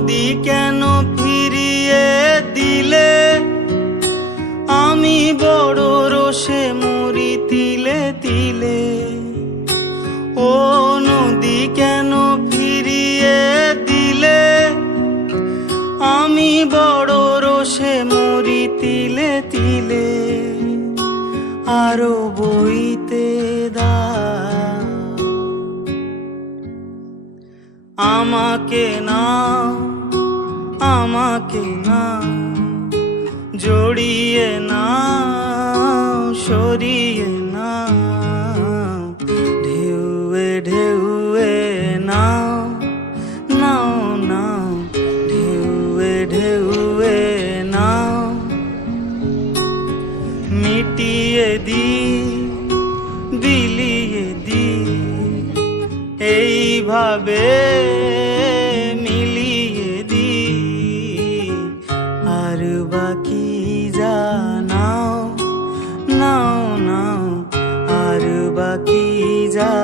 নদী কেন ফিরিয়ে দিলে, আমি বড় রোষে মরি তিলে তিলে। ও নদী কেন ফিরিয়ে দিলে, আমি বড় রোষে মরি তিলে তিলে। আরো বইতে দাও আমাকে নাও, আমাকে নাও, জড়িয়ে নাও, সরিয়ে নাও, ঢেউয়ে ঢেউয়ে নাও, নাও নাও, ঢেউয়ে ঢেউয়ে নাও। মিটিয়ে দি, বিলিয়ে দি, এইভাবে মিলিয়ে দি। আর বাকি জানাও, নাও নাও, আর বাকি যা